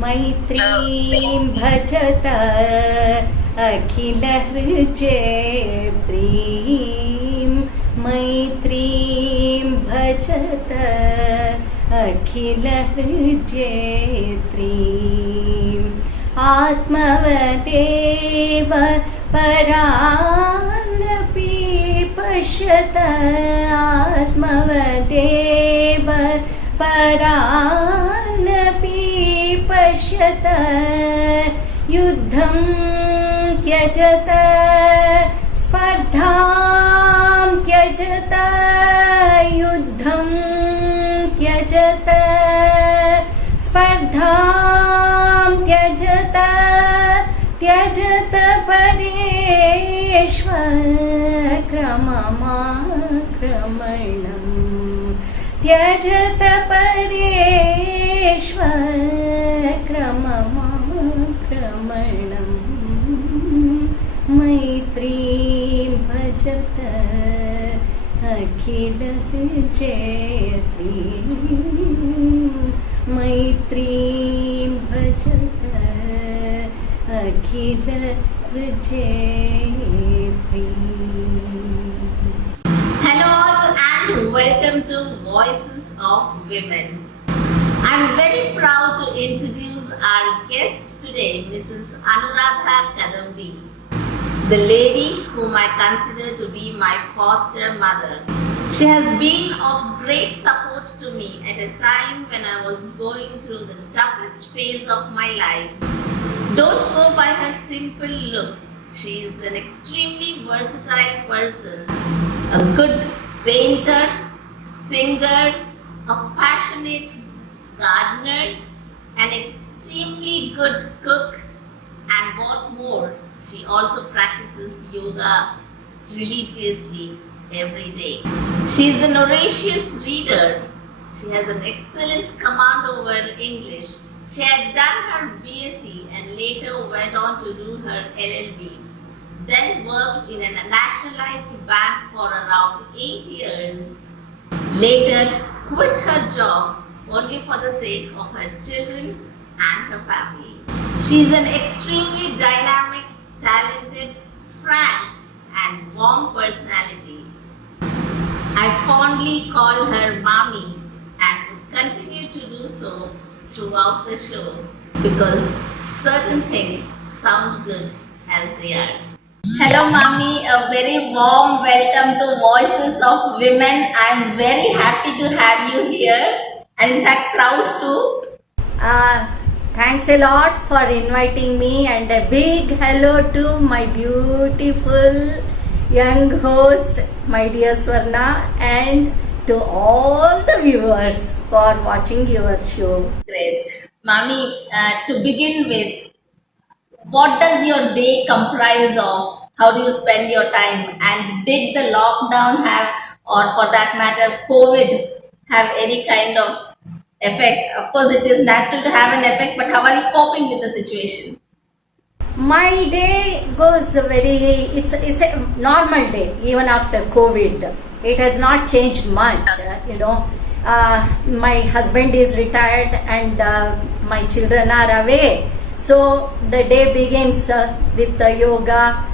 मैत्रीं भजत अखिलहृजयत्रीं मैत्रीं भजत अखिलहृजयत्रीम् आत्मवदेव परानपि पश्यत आत्मवदेव परानपि पश्यत युद्धं त्यजत स्पर्धां त्यजत युद्धं त्यजत स्पर्धां त्यजत त्यजत परेष्वक्रममाक्रमणम् त्यजत परेष्वक्रममाक्रमणम् मैत्रीं भजत अखिलहृजयत्रीं मैत्रीं भजत अखिलहृजयत्रीम्. Hello all and welcome to Voices of Women. I'm very proud to introduce our guest today, Mrs. Anuradha Kadambi, the lady whom I consider to be my foster mother. She has been of great support to me at a time when I was going through the toughest phase of my life. Don't go by her simple looks. She is an extremely versatile person, a good painter, singer, a passionate gardener, an extremely good cook, and what more, she also practices yoga religiously every day. She is an voracious reader. She has an excellent command over English. She had done her BSc and later went on to do her LLB. Then worked in a nationalized bank for around 8 years. Later quit her job only for the sake of her children and her family. She is an extremely dynamic, talented, frank and warm personality. I fondly call her Mommy and would continue to do so throughout the show because certain things sound good as they are. Hello Mommy, a very warm welcome to Voices of Women. I'm very happy to have you here and in fact proud to. Thanks a lot for inviting me and a big hello to my beautiful young host, my dear Swarna, and to all the viewers for watching your show. Great. Mommy, to begin with, what does your day comprise of? How do you spend your time? And did the lockdown have, or for that matter, COVID have any kind of effect? Of course, it is natural to have an effect, but how are you coping with the situation? My day goes it's a normal day even after COVID. It has not changed much, my husband is retired and my children are away, so the day begins with the yoga,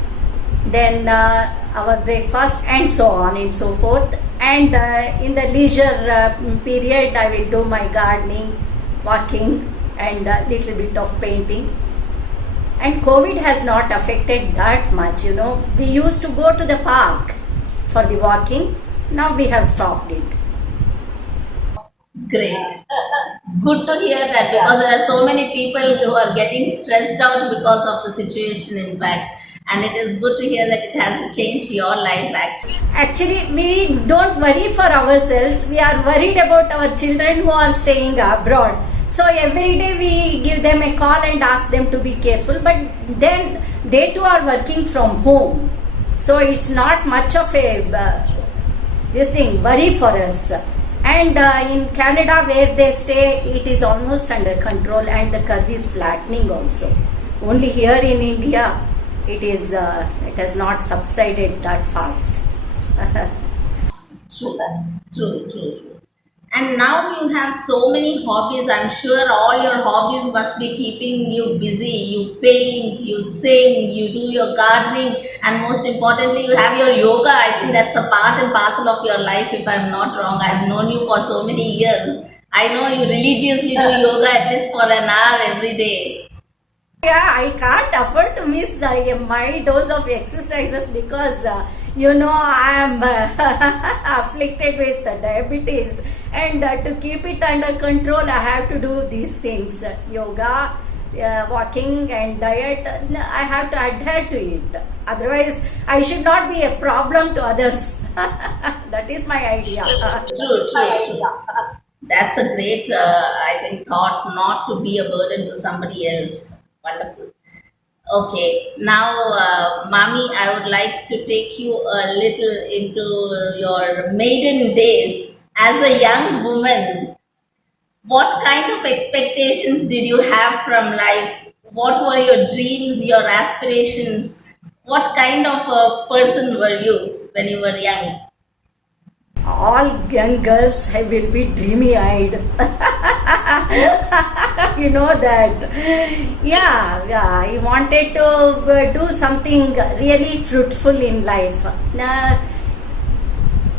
then our breakfast and so on and so forth, and in the leisure period I will do my gardening, walking and a little bit of painting. And COVID has not affected that much, we used to go to the park for the walking, now we have stopped it. Great. Good to hear that because there are so many people who are getting stressed out because of the situation in fact, and it is good to hear that it hasn't changed your life actually. Actually, we don't worry for ourselves, we are worried about our children who are staying abroad. So every day we give them a call and ask them to be careful, but then they too are working from home. So it's not much of a worry for us. And in Canada where they stay, it is almost under control and the curve is flattening also. Only here in India, it has not subsided that fast. True. And now you have so many hobbies. I'm sure all your hobbies must be keeping you busy. You paint, you sing, you do your gardening, and most importantly, you have your yoga. I think that's a part and parcel of your life, if I'm not wrong. I've known you for so many years. I know you religiously do yoga at least for an hour every day. Yeah, I can't afford to miss my dose of exercises because I am afflicted with diabetes, and to keep it under control, I have to do these things: yoga, walking, and diet. I have to adhere to it. Otherwise, I should not be a problem to others. That is my idea. True. That's a great, I think, thought, not to be a burden to somebody else. Wonderful. Okay, now, Mami, I would like to take you a little into your maiden days as a young woman. What kind of expectations did you have from life? What were your dreams, your aspirations? What kind of a person were you when you were young? All young girls will be dreamy eyed. You know that. Yeah, I wanted to do something really fruitful in life.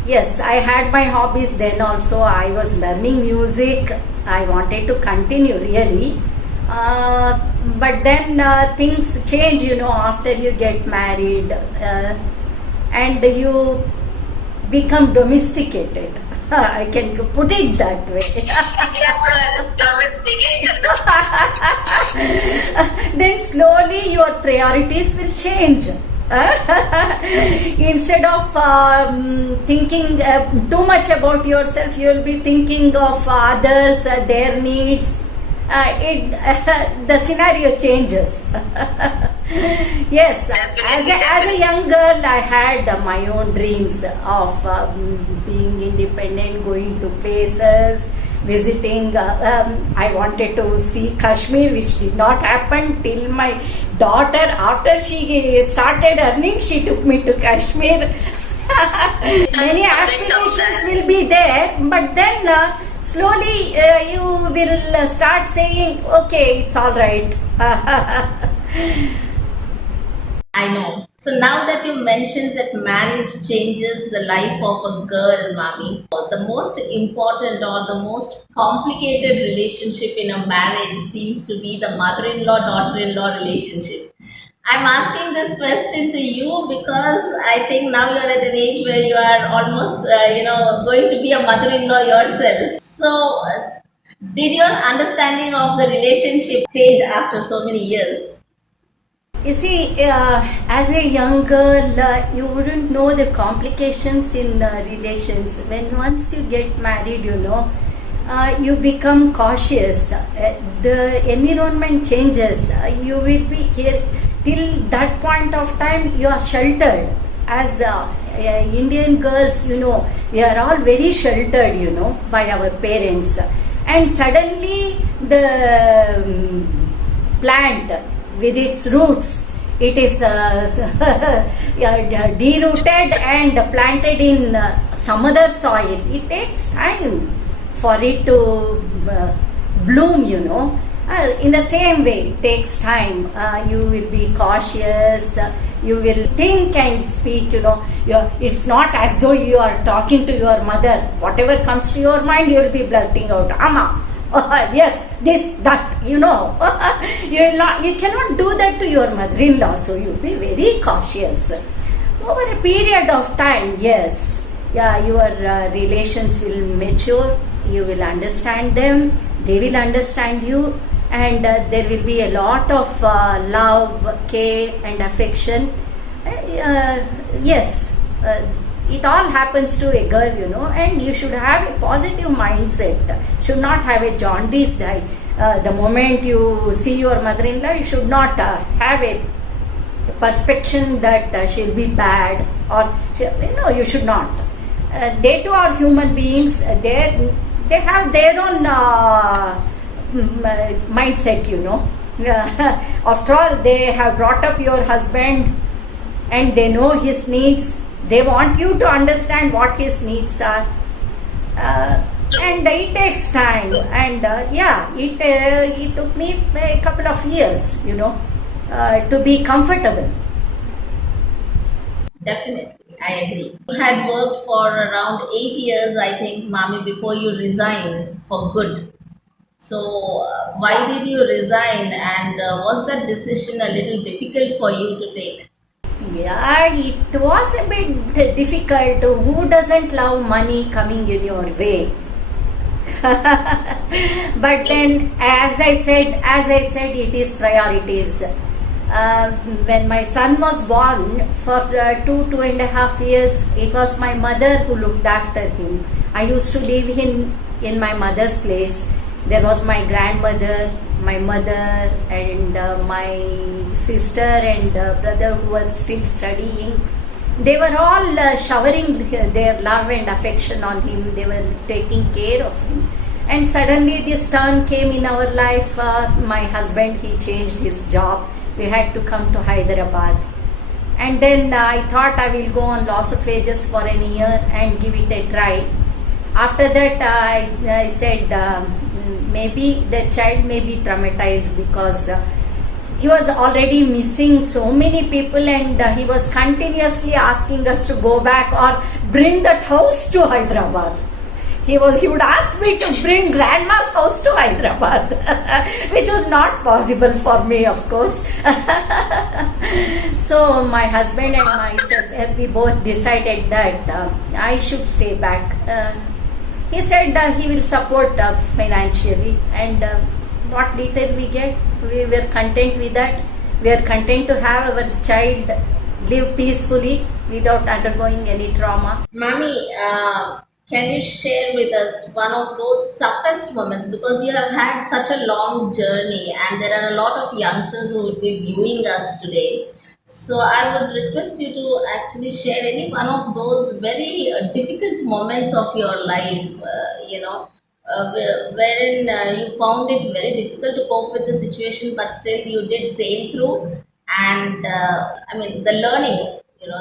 Yes, I had my hobbies then also. I was learning music. I wanted to continue really. But then things change, after you get married, and you become domesticated. I can put it that way. Then slowly your priorities will change. Instead of thinking too much about yourself, you will be thinking of others, their needs. The scenario changes. Yes, as a young girl, I had my own dreams of being independent, going to places, visiting. I wanted to see Kashmir, which did not happen till my daughter. After she started earning, she took me to Kashmir. Many aspirations will be there, but then slowly you will start saying, okay, it's all right. I know. So now that you mentioned that marriage changes the life of a girl, Mami, the most important or the most complicated relationship in a marriage seems to be the mother-in-law, daughter-in-law relationship. I'm asking this question to you because I think now you're at an age where you are almost, going to be a mother-in-law yourself. So, did your understanding of the relationship change after so many years? You see, as a young girl, you wouldn't know the complications in relations. When once you get married, you become cautious. The environment changes. You will be here till that point of time. You are sheltered. As Indian girls, we are all very sheltered, by our parents. And suddenly the plant with its roots, it is derooted and planted in some other soil. It takes time for it to bloom, in the same way, it takes time. You will be cautious, you will think and speak, it's not as though you are talking to your mother. Whatever comes to your mind, you will be blurting out, Amma. Yes, this, that, you cannot do that to your mother-in-law, so you'll be very cautious. Over a period of time, yes, your relations will mature, you will understand them, they will understand you, and there will be a lot of love, care, and affection. Yes. It all happens to a girl, and you should have a positive mindset. Should not have a jaundiced eye. The moment you see your mother-in-law, you should not have a perception that she'll be bad, or you should not. They too are human beings. They have their own mindset. After all, they have brought up your husband, and they know his needs. They want you to understand what his needs are. and it takes time. And it took me a couple of years, to be comfortable. Definitely, I agree. You had worked for around 8 years, I think, Mami, before you resigned for good. So, why did you resign, and was that decision a little difficult for you to take? Yeah, it was a bit difficult. Who doesn't love money coming in your way? But then, as I said, it is priorities. When my son was born, for 2.5 years, it was my mother who looked after him. I used to live in my mother's place. There was my grandmother, my mother, and my sister and brother who were still studying. They were all showering their love and affection on him. They were taking care of him. And suddenly this turn came in our life. My husband, he changed his job. We had to come to Hyderabad. And then I thought I will go on loss of wages for a year and give it a try. After that, I said maybe the child may be traumatized because he was already missing so many people, and he was continuously asking us to go back or bring that house to Hyderabad. He would ask me to bring grandma's house to Hyderabad, which was not possible for me, of course. So my husband and myself, we both decided that I should stay back. He said he will support financially, and what little we get, we were content with that. We are content to have our child live peacefully without undergoing any trauma. Mami, can you share with us one of those toughest moments? Because you have had such a long journey, and there are a lot of youngsters who would be viewing us today. So, I would request you to actually share any one of those very difficult moments of your life, wherein you found it very difficult to cope with the situation, but still you did sail through. And I mean, the learning,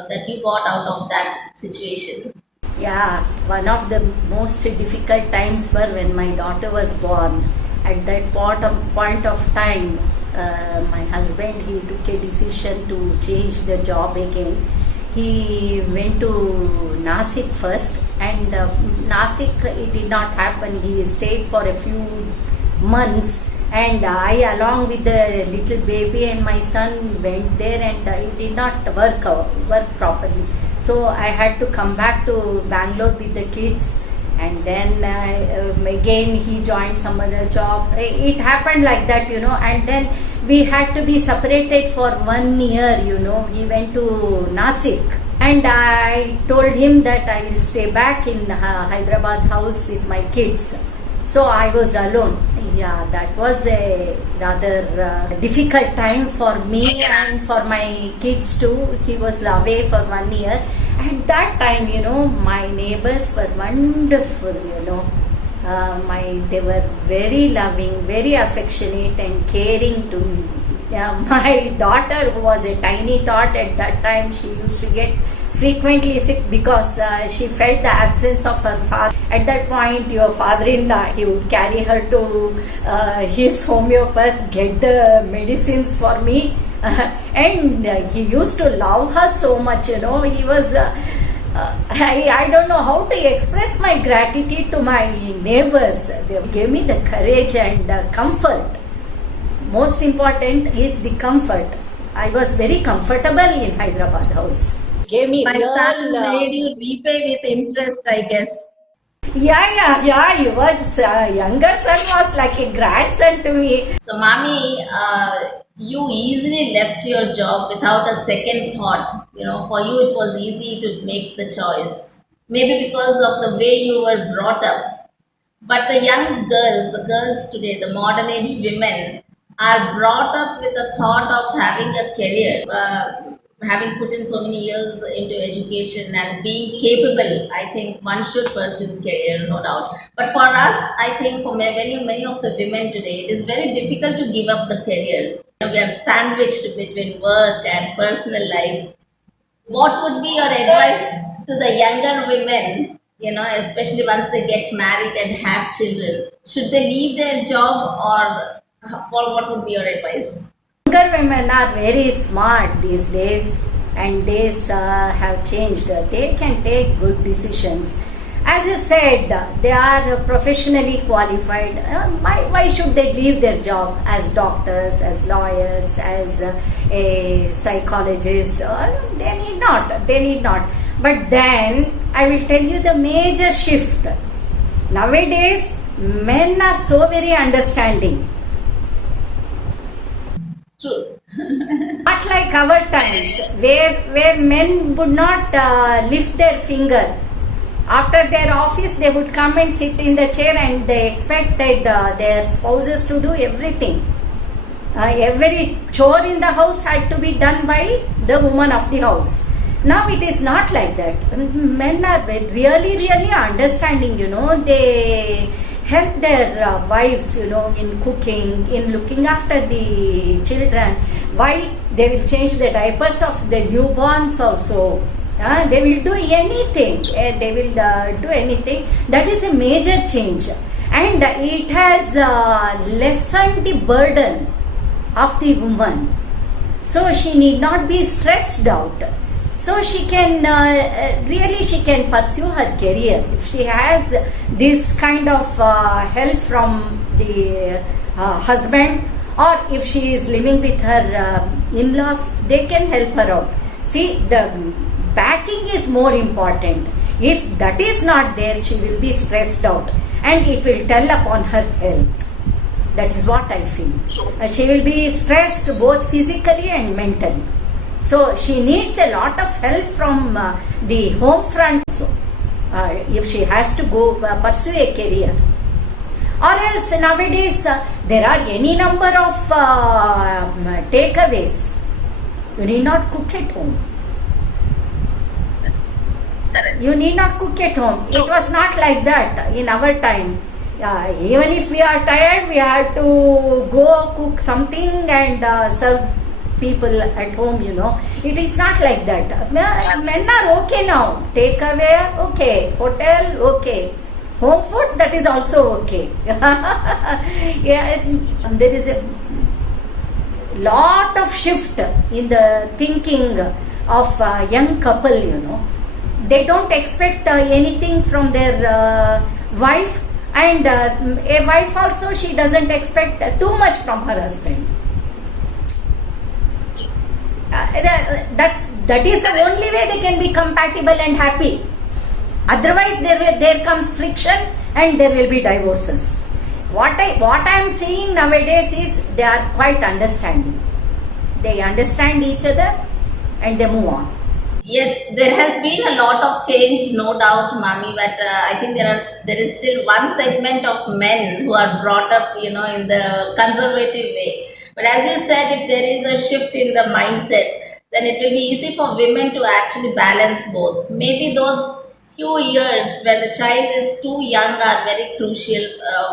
that you got out of that situation. Yeah, one of the most difficult times were when my daughter was born. At that point of time, my husband, he took a decision to change the job again. He went to Nasik first, and Nasik, it did not happen. He stayed for a few months, and I, along with the little baby and my son, went there, and it did not work properly. So I had to come back to Bangalore with the kids, and then again he joined some other job. It happened like that, and then we had to be separated for 1 year. He went to Nasik, and I told him that I will stay back in Hyderabad house with my kids. So I was alone. Yeah, that was a rather difficult time for me and for my kids too. He was away for 1 year. At that time, my neighbors were wonderful. They were very loving, very affectionate and caring to me. Yeah, my daughter, who was a tiny tot at that time, she used to get frequently sick because she felt the absence of her father. At that point, your father-in-law, he would carry her to his homeopath, get the medicines for me, and he used to love her so much. He was. I don't know how to express my gratitude to my neighbors. They gave me the courage and comfort. Most important is the comfort. I was very comfortable in Hyderabad house. Gave me My real, son made you repay with interest, I guess. yeah. Your younger son was like a grandson to me. So, Mami, you easily left your job without a second thought. For you it was easy to make the choice. Maybe because of the way you were brought up. But the girls today, the modern age women, are brought up with the thought of having a career, having put in so many years into education and being capable. I think one should pursue career, no doubt. But for us, I think for many of the women today, it is very difficult to give up the career. We are sandwiched between work and personal life. What would be your advice to the younger women, especially once they get married and have children? Should they leave their job, or what would be your advice? Younger women are very smart these days, and days have changed. They can take good decisions. As you said, they are professionally qualified. Why should they leave their job as doctors, as lawyers, as a psychologist? They need not. They need not. But then I will tell you the major shift. Nowadays, men are so very understanding. True. Not like our times, where men would not lift their finger. After their office, they would come and sit in the chair, and they expected their spouses to do everything. Every chore in the house had to be done by the woman of the house. Now it is not like that. Men are really, really understanding, They help their wives, in cooking, in looking after the children. Why? They will change the diapers of the newborns also. They will do anything. They will do anything. That is a major change. And it has lessened the burden of the woman. So she need not be stressed out. So she can she can pursue her career. If she has this kind of help from the husband, or if she is living with her in-laws, they can help her out. See, the backing is more important. If that is not there, she will be stressed out, and it will tell upon her health. That is what I feel. She will be stressed both physically and mentally. So she needs a lot of help from the home front. So, if she has to go pursue a career, or else nowadays there are any number of takeaways. You need not cook at home. You need not cook at home. It was not like that in our time. Even if we are tired, we have to go cook something and serve people at home, It is not like that. Men are okay now. Takeaway, okay. Hotel, okay. Home food, that is also okay. Yeah, there is a lot of shift in the thinking of a young couple, They don't expect anything from their wife, and a wife also, she doesn't expect too much from her husband. That is the only way they can be compatible and happy. Otherwise, there comes friction and there will be divorces. What I am seeing nowadays is they are quite understanding. They understand each other and they move on. Yes, there has been a lot of change, no doubt, Mami. But I think there is still one segment of men who are brought up, in the conservative way. But as you said, if there is a shift in the mindset, then it will be easy for women to actually balance both. Maybe those few years where the child is too young are very crucial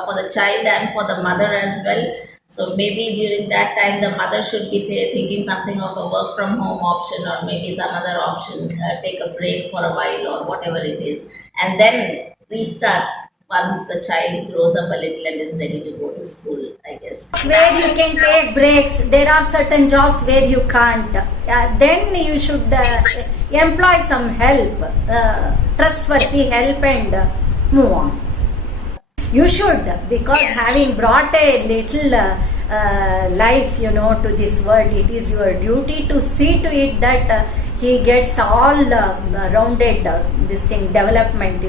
for the child and for the mother as well. So maybe during that time, the mother should be thinking something of a work from home option, or maybe some other option, take a break for a while or whatever it is, and then restart once the child grows up a little and is ready to go to school, I guess. Where you can take breaks, there are certain jobs where you can't. Then you should employ some help, trustworthy help, and move on. You should, because having brought a little life, to this world, it is your duty to see to it that he gets all rounded this thing, development,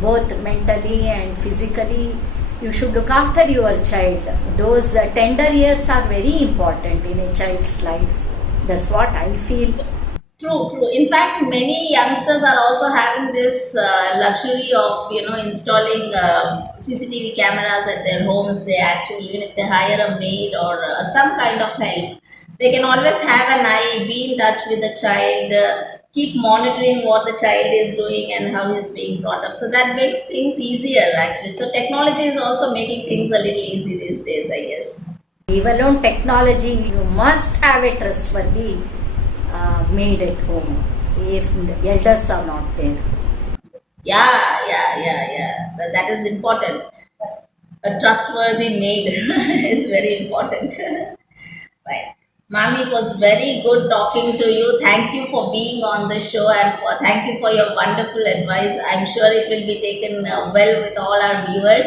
both mentally and physically. You should look after your child. Those tender years are very important in a child's life. That's what I feel. True, true. In fact, many youngsters are also having this luxury of, installing CCTV cameras at their homes. They actually, even if they hire a maid or some kind of help, they can always have an eye, be in touch with the child, keep monitoring what the child is doing and how he's being brought up. So that makes things easier, actually. So technology is also making things a little easy these days, I guess. Leave alone technology, you must have a trustworthy maid at home if elders are not there. Yeah. That is important. A trustworthy maid is very important. Right. Ma'am, it was very good talking to you. Thank you for being on the show and thank you for your wonderful advice. I'm sure it will be taken well with all our viewers.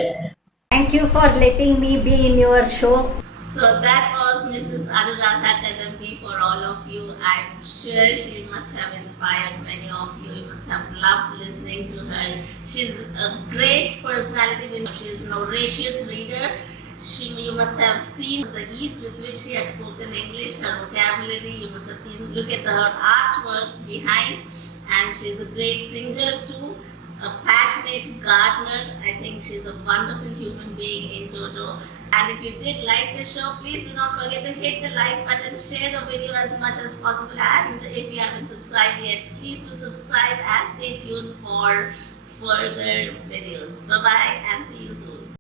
Thank you for letting me be in your show. So that was Mrs. Anuradha Kadambi for all of you. I'm sure she must have inspired many of you. You must have loved listening to her. She's a great personality. She's an voracious reader. You must have seen the ease with which she had spoken English, her vocabulary. You must have seen, look at her artworks behind. And she's a great singer too, a passionate gardener. I think she's a wonderful human being in Toto. And if you did like this show, please do not forget to hit the like button, share the video as much as possible. And if you haven't subscribed yet, please do subscribe and stay tuned for further videos. Bye bye and see you soon.